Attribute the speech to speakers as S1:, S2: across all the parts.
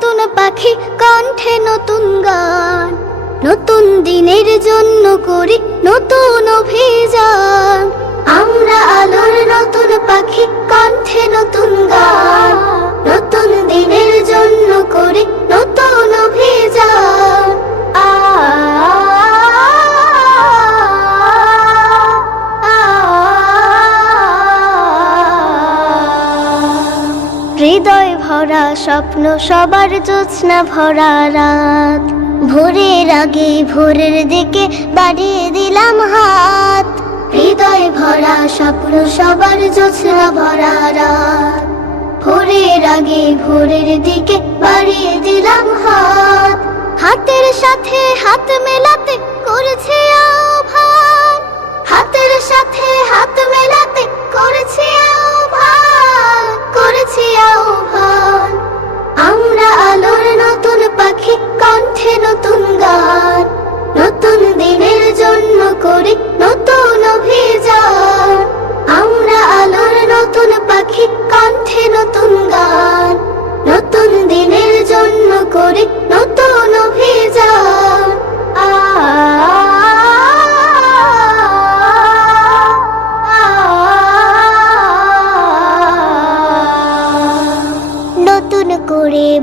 S1: নতুন পাখি কণ্ঠে নতুন গান। নতুন দিনের জন্য করি নতুন অভিযান। আমরা আলোর নতুন পাখি কণ্ঠে নতুন হৃদয় ভরা স্বপ্ন সবার জোৎস্না ভরা রাত। ভোরের আগে ভোরের দিকে বাড়িয়ে দিলাম হাত। হৃদয় ভরা স্বপ্ন সবার জোৎস্না ভরা রাত। ভোরের আগে ভোরের দিকে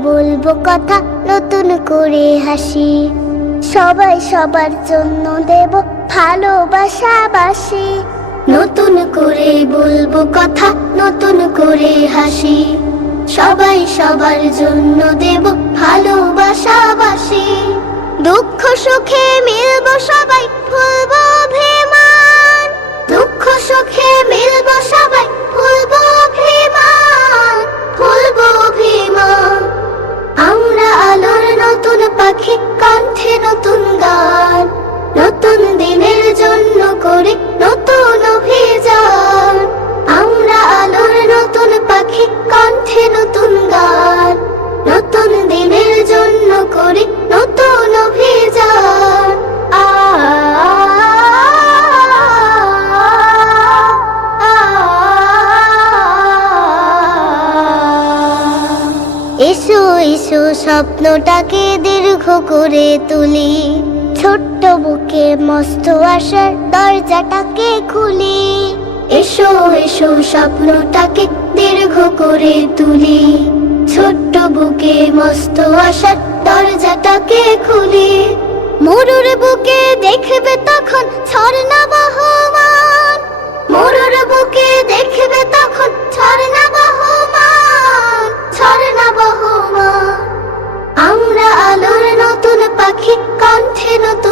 S1: বলব কথা, নতুন করে হাসি। সবাই সবার জন্য দেব ভালোবাসা বাসি। নতুন করে বলব কথা, নতুন করে হাসি। সবাই সবার জন্য দেব ভালোবাসা বাসি। দুঃখ সুখে মিলবো সবাই ভুলবো নতুন কণ্ঠে নতুন গান, নতুন দিনের জন্য করি নতুন অভিযান। এসো এসো, স্বপ্নটাকে দীর্ঘ করে তুলি। ছোট্ট বুকে মস্ত আশার দরজাটাকে খুলি। এসো এসো স্বপ্নটাকে দীর্ঘ করে তুলি। ছোট্ট বুকে মস্ত আশার দরজাটাকে খুলি। মরুর বুকে দেখবে তখন ঝর্ণা বহমান। মরুর বুকে দেখবে তখন ঝর্ণা বহমান ঝর্ণা বহমান। আমরা আলোর নতুন পাখি, কণ্ঠে নতুন